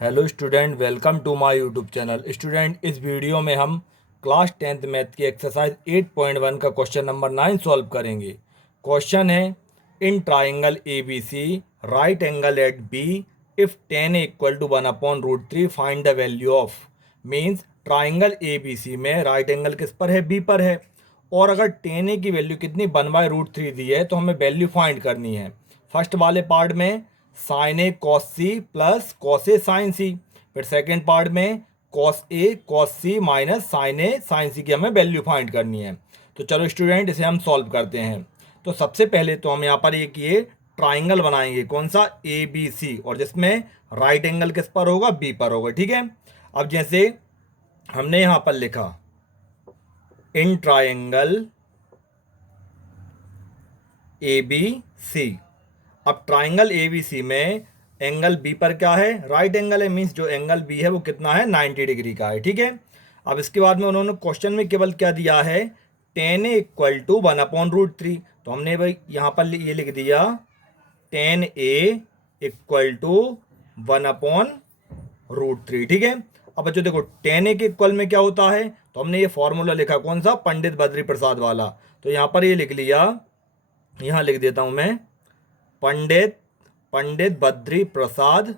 Hello student, welcome to my YouTube channel. Student, इस video में हम क्लास 10th मैथ की एक्सरसाइज 8.1 का क्वेश्चन नंबर 9 सॉल्व करेंगे। क्वेश्चन है, in triangle A B C right angle at B if tan equal to 1/√3 find the value of. Means triangle A B C में right angle किस पर है? B पर है। और अगर टेन ए की वैल्यू कितनी 1/√3 दी है तो हमें वैल्यू फाइंड करनी है। फर्स्ट वाले पार्ट में साइन ए कॉस सी प्लस कॉस ए साइन सी, फिर सेकेंड पार्ट में cos A cos C minus sign A sign सी की हमें वैल्यू फाइंड करनी है। तो चलो स्टूडेंट, इसे हम सॉल्व करते हैं। तो सबसे पहले तो हम यहाँ पर एक ये ट्राइंगल बनाएंगे, कौन सा? ए बी सी, और जिसमें राइट एंगल किस पर होगा? बी पर होगा। ठीक है। अब जैसे हमने यहाँ पर लिखा इन ट्राइंगल ए बी सी। अब ट्राइंगल ए बी सी में एंगल बी पर क्या है? राइट एंगल है। मीन्स जो एंगल बी है वो कितना है? 90 डिग्री का है। ठीक है। अब इसके बाद में उन्होंने क्वेश्चन में केवल क्या दिया है? Tan A equal to 1/√3। तो हमने भाई यहाँ पर ये लिख दिया टेन ए इक्वल टू 1/√3। ठीक है। अब बच्चों देखो, टेन ए के इक्वल में क्या होता है? तो हमने ये फॉर्मूला लिखा, कौन सा? पंडित बद्री प्रसाद वाला। तो यहाँ पर ये लिख लिया, यहाँ लिख देता हूँ मैं, पंडित बद्री प्रसाद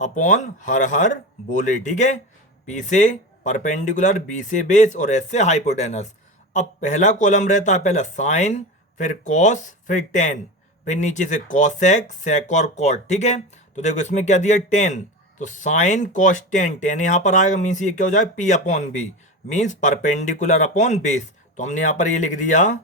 अपॉन हर हर बोले। ठीक है। पी से परपेंडिकुलर, बी से बेस और एस से हाइपोटेनस। अब पहला कॉलम रहता है पहला साइन, फिर कॉस, फिर टेन, फिर नीचे से कॉसेक, सेक और कॉट। ठीक है। तो देखो इसमें क्या दिया? 10। तो साइन कॉस टेन, टेन यहाँ पर आएगा। मीन्स ये क्या हो जाएगा? P upon B, means perpendicular upon base. तो हमने यहाँ पर ये लिख दिया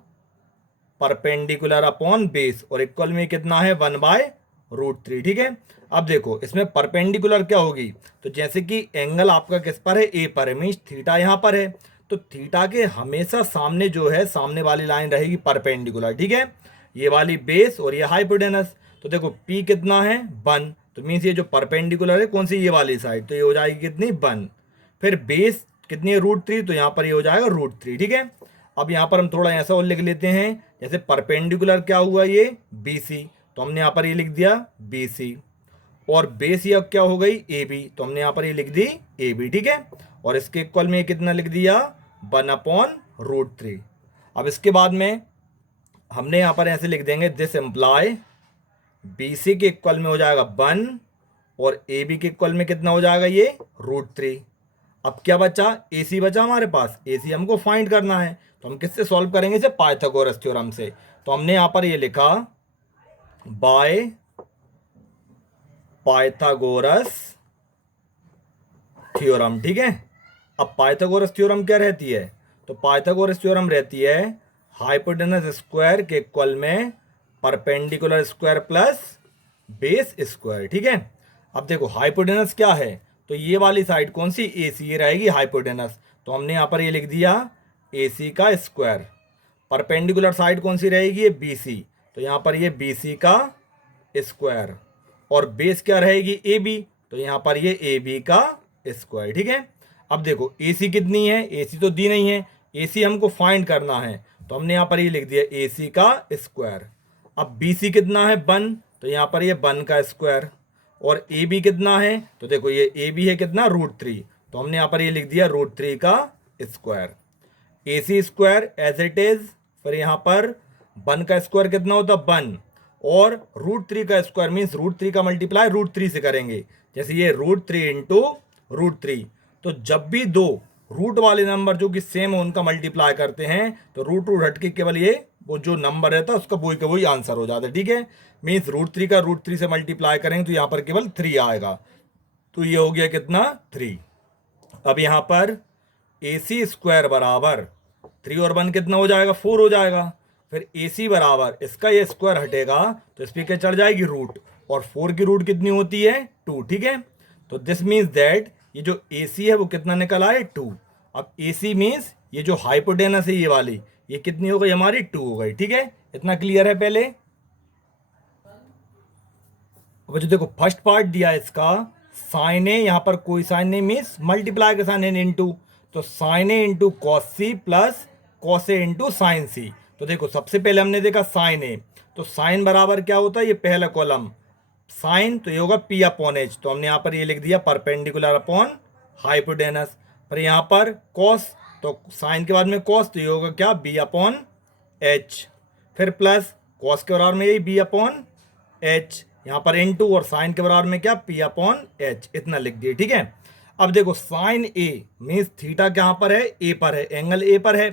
परपेंडिकुलर अपॉन बेस, और इक्वल में कितना है? 1/√3। ठीक है। अब देखो इसमें परपेंडिकुलर क्या होगी? तो जैसे कि एंगल आपका किस पर है? ए पर है। मीन्स थीटा यहाँ पर है, तो थीटा के हमेशा सामने जो है, सामने वाली लाइन रहेगी परपेंडिकुलर। ठीक है। ये वाली बेस और ये हाइपोटेनस। तो देखो पी कितना है? 1। तो मीन्स ये जो परपेंडिकुलर है कौन सी? ये वाली साइड। तो ये हो जाएगी कितनी? 1। फिर बेस कितनी है? √3। तो यहाँ पर ये हो जाएगा √3। ठीक है। अब यहाँ पर हम थोड़ा ऐसा और लिख लेते हैं, जैसे परपेंडिकुलर क्या हुआ? ये बी सी। तो हमने यहाँ पर ये लिख दिया बी सी, और बेस ये अब क्या हो गई? A B. तो हमने यहाँ पर ये लिख दी ए बी। ठीक है। और इसके इक्वल में कितना लिख दिया? 1/√3। अब इसके बाद में हमने यहाँ पर ऐसे लिख देंगे, दिस एम्प्लॉय बी सी के इक्वल में हो जाएगा 1, और ए बी के इक्वल में कितना हो जाएगा? ये √3। अब क्या बचा? ए सी बचा हमारे पास। ए सी हमको फाइंड करना है, तो हम किससे सॉल्व करेंगे? इसे पाइथागोरस थ्योरम से। तो हमने यहाँ पर ये लिखा बाय पाइथागोरस थ्योरम। ठीक है। अब पाइथागोरस थ्योरम क्या रहती है? तो पाइथागोरस थ्योरम रहती है हाइपोटेनस स्क्वायर के इक्वल में perpendicular square plus base square. ठीक है। अब देखो हाइपोटेनस क्या है? तो ये वाली साइड कौन सी? ए सी, ये रहेगी हाइपोटेनस। तो हमने यहाँ पर ये लिख दिया ए सी का स्क्वायर। परपेंडिकुलर साइड कौन सी रहेगी? ये बी सी। तो यहाँ पर ये बी सी का स्क्वायर, और बेस क्या रहेगी? A B. तो यहाँ पर ये ए बी का स्क्वायर। ठीक है। अब देखो ए सी कितनी है? ए सी तो दी नहीं है, ए सी हमको फाइंड करना है। तो हमने यहाँ पर ये लिख दिया ए सी का स्क्वायर। अब बी सी कितना है? 1। तो यहाँ पर ये 1 का स्क्वायर। और ए बी कितना है? तो देखो ये ए बी है कितना? √3। तो हमने यहाँ पर ये लिख दिया √3 का square. A C square as it is. फिर यहाँ पर 1 का स्क्वायर कितना होता? 1, और √3 का स्क्वायर मीन्स √3 का मल्टीप्लाई √3 से करेंगे। जैसे ये √3 इंटू √3। तो जब भी दो रूट वाले नंबर जो कि सेम हो उनका मल्टीप्लाई करते हैं, तो रूट हट के केवल ये वो जो नंबर रहता है उसका वही का वही आंसर हो जाता है। ठीक है। मीन्स √3 का √3 से मल्टीप्लाई करेंगे तो यहाँ पर केवल 3 आएगा। तो ये हो गया कितना? 3। अब यहाँ पर ए सी स्क्वायर बराबर 3 और 1 कितना हो जाएगा? 4 हो जाएगा। फिर ए सी बराबर इसका ये स्क्वायर हटेगा तो इस पर क्या चढ़ जाएगी? रूट, और 4 की रूट कितनी होती है? 2। ठीक है। तो दिस मीन्स दैट ये जो ए सी है वो कितना निकल आए? 2। अब ए सी मीन्स ये जो हाइपोटेनस है ये वाली, ये कितनी हो गई हमारी? 2 हो गई। ठीक है। इतना क्लियर है पहले? अब जो देखो फर्स्ट पार्ट दिया है इसका, साइन ए, यहाँ पर कोई साइन नहीं मीन्स मल्टीप्लाई के साइन इनटू। तो sine A into cos C plus cos A into sine C. तो देखो सबसे पहले हमने देखा साइन ए, तो साइन बराबर क्या होता है? ये पहला कॉलम साइन तो ये होगा पी अपॉन एच, तो हमने यहाँ पर ये लिख दिया परपेंडिकुलर अपॉन हाइपोटेनस। फिर यहाँ पर कॉस, तो साइन के बाद में कॉस, तो ये होगा क्या बी अपॉन एच। फिर प्लस कॉस के बराबर में यही बी अपॉन एच, यहाँ पर इनटू, और साइन के बराबर में क्या पी अपॉन एच, इतना लिख दिए। ठीक है, अब देखो साइन ए मीन्स थीटा कहाँ पर है, ए पर है, एंगल ए पर है,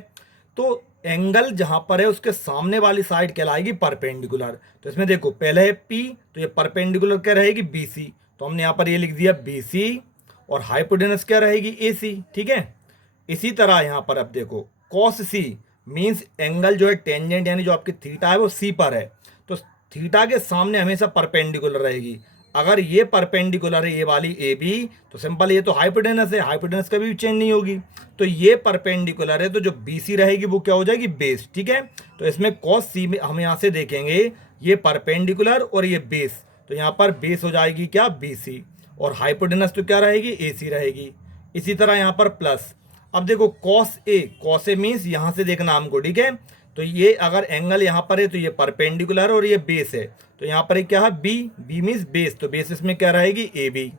तो एंगल जहां पर है उसके सामने वाली साइड कहलाएगी परपेंडिकुलर। तो इसमें देखो पहले है पी, तो ये परपेंडिकुलर क्या रहेगी बीसी, तो हमने यहाँ पर ये लिख दिया बीसी, और हाइपोटेनस क्या रहेगी एसी। ठीक है, इसी तरह यहाँ पर अब देखो कॉस सी मीन्स एंगल जो है टेंजेंट यानी जो आपकी थीटा है वो सी पर है, तो थीटा के सामने हमेशा परपेंडिकुलर रहेगी। अगर ये परपेंडिकुलर है ये वाली ए बी, तो सिंपल ये तो हाइपोटेनस है, हाइपोटेनस कभी भी चेंज नहीं होगी, तो ये परपेंडिकुलर है, तो जो बी सी रहेगी वो क्या हो जाएगी बेस। ठीक है, तो इसमें कॉस सी में हम यहाँ से देखेंगे ये परपेंडिकुलर और ये बेस, तो यहाँ पर बेस हो जाएगी क्या बी सी, और हाइपोटेनस तो क्या रहेगी ए सी रहेगी। इसी तरह यहाँ पर प्लस, अब देखो कॉस ए मीन्स यहाँ से देखना हमको। ठीक है, तो ये अगर एंगल यहाँ पर है तो ये परपेंडिकुलर और ये बेस है, तो यहाँ पर क्या है बी मीन्स बेस, तो बेस इसमें क्या रहेगी ए बी,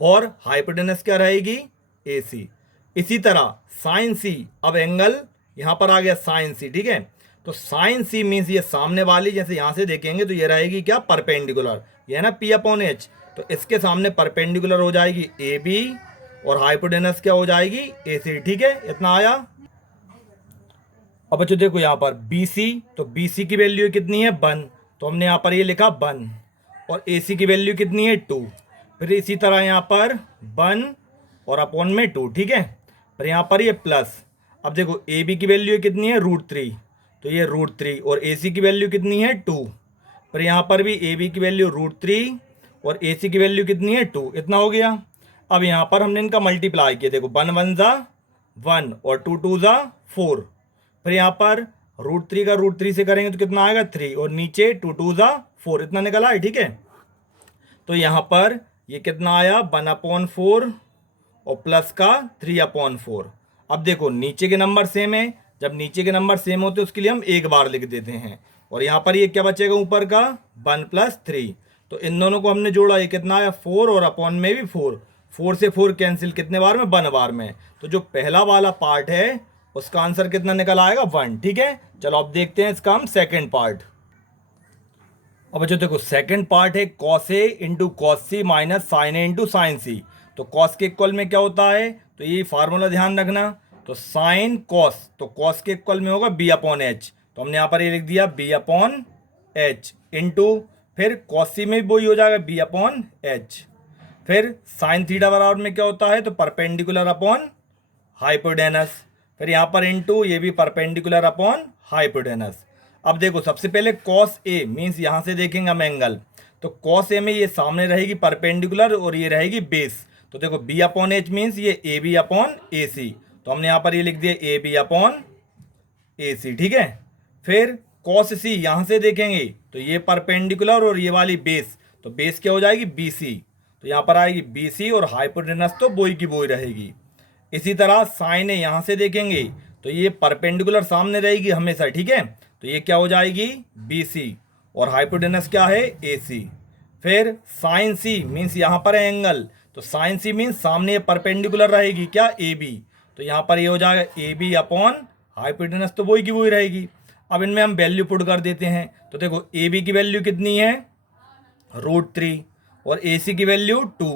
और हाइपोटेनस क्या रहेगी ए सी। इसी तरह साइन सी, अब एंगल यहाँ पर आ गया साइन सी। ठीक है, तो साइन सी मीन्स ये सामने वाली, जैसे यहाँ से देखेंगे तो ये रहेगी क्या परपेंडिकुलर, ये है ना पी अपॉन एच, तो इसके सामने परपेंडिकुलर हो जाएगी ए बी, और हाइपोटेनस क्या हो जाएगी ए सी। ठीक है, इतना आया। अब बच्चों देखो यहाँ पर BC, तो BC की वैल्यू कितनी है 1, तो हमने यहाँ पर ये लिखा 1, और AC की वैल्यू कितनी है 2। फिर इसी तरह यहाँ पर 1 और अपॉन में 2। ठीक है, फिर यहाँ पर ये प्लस, अब देखो AB की वैल्यू कितनी है √3, तो ये √3, और AC की वैल्यू कितनी है 2। फिर यहाँ पर भी AB की वैल्यू √3 और AC की वैल्यू कितनी है 2, इतना हो गया। अब यहाँ पर हमने इनका मल्टीप्लाई किया, देखो 1 1 ज़ा 1 और 2 2 ज़ा 4। फिर यहाँ पर √3 का √3 से करेंगे तो कितना आएगा 3, और नीचे 2 2 ज़ा 4, इतना निकला है। ठीक है, तो यहाँ पर ये कितना आया 1/4 और प्लस का 3/4। अब देखो नीचे के नंबर सेम है, जब नीचे के नंबर सेम होते हैं उसके लिए हम एक बार लिख देते हैं, और यहाँ पर ये क्या बचेगा ऊपर का 1 + 3, तो इन दोनों को हमने जोड़ा, ये कितना आया 4, और अपॉन में भी 4, 4 से 4 कैंसिल, कितने बार में 1 बार में, तो जो पहला वाला पार्ट है उसका आंसर कितना निकल आएगा 1। ठीक है, चलो अब देखते हैं इसका हम सेकंड पार्ट। अब बच्चों देखो सेकंड पार्ट है cos A into cos C minus sign A into sine C. तो कॉस के इक्वल में क्या होता है, तो ये फार्मूला ध्यान रखना, तो साइन कॉस, तो कॉस के इक्वल में होगा बी अपॉन एच, तो हमने यहाँ पर ये लिख दिया बी अपॉन एच इंटू, फिर कॉस सी में भी वही हो जाएगा बी अपॉन एच। फिर साइन थीटा बराबर में क्या होता है, तो परपेंडिकुलर अपॉन हाइपोटेनस, फिर यहाँ पर इनटू ये भी परपेंडिकुलर अपॉन हाइपोटेनस। अब देखो सबसे पहले कॉस ए मीन्स यहाँ से देखेंगे हम एंगल, तो कॉस ए में ये सामने रहेगी परपेंडिकुलर और ये रहेगी बेस, तो देखो बी अपॉन एच मीन्स ये ए बी अपॉन ए सी, तो हमने यहाँ पर ये लिख दिया ए बी अपॉन ए सी। ठीक है, फिर कॉस सी यहाँ से देखेंगे तो ये परपेंडिकुलर और ये वाली बेस, तो बेस क्या हो जाएगी बी सी, तो यहाँ पर आएगी बी सी, और हाइपोटेनस तो बोई की बोई रहेगी। इसी तरह साइन ए यहाँ से देखेंगे तो ये परपेंडिकुलर सामने रहेगी हमेशा। ठीक है, तो ये क्या हो जाएगी बी सी, और हाइपोटेनस क्या है ए सी। फिर साइन सी मीन्स यहाँ पर है एंगल, तो साइन सी मीन्स सामने परपेंडिकुलर रहेगी क्या ए बी, तो यहाँ पर ये हो जाएगा ए बी अपॉन हाइपोटेनस तो वही की वही रहेगी। अब इनमें हम वैल्यू पुट कर देते हैं, तो देखो ए बी की वैल्यू कितनी है √3, और ए सी की वैल्यू 2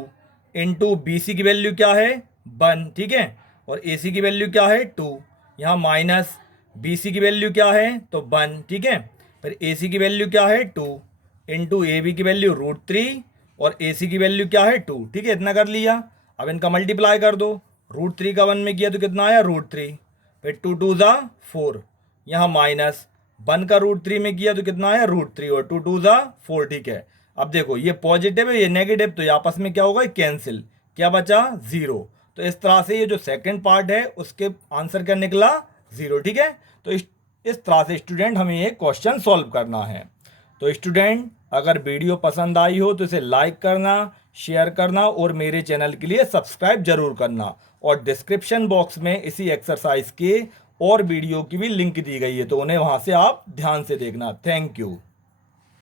इंटू बी सी की वैल्यू क्या है 1। ठीक है, और ए सी की वैल्यू क्या है 2, यहाँ माइनस बी सी की वैल्यू क्या है तो 1। ठीक है, फिर ए सी की वैल्यू क्या है 2 इंटू ए बी की वैल्यू √3 और ए सी की वैल्यू क्या है 2। ठीक है, इतना कर लिया। अब इनका मल्टीप्लाई कर दो, √3 का 1 में किया तो कितना आया √3, फिर 2 2 ज़ा 4, यहाँ माइनस 1 का √3 में किया तो कितना आया √3, और 2 2 ज़ा 4। ठीक है, अब देखो ये पॉजिटिव है ये नेगेटिव, तो ये आपस में क्या होगा कैंसिल, क्या बचा 0। तो इस तरह से ये जो सेकंड पार्ट है उसके आंसर क्या निकला 0। ठीक है, तो इस तरह से स्टूडेंट हमें ये क्वेश्चन सॉल्व करना है। तो स्टूडेंट अगर वीडियो पसंद आई हो तो इसे लाइक करना, शेयर करना और मेरे चैनल के लिए सब्सक्राइब जरूर करना, और डिस्क्रिप्शन बॉक्स में इसी एक्सरसाइज के और वीडियो की भी लिंक दी गई है, तो उन्हें वहाँ से आप ध्यान से देखना। Thank you.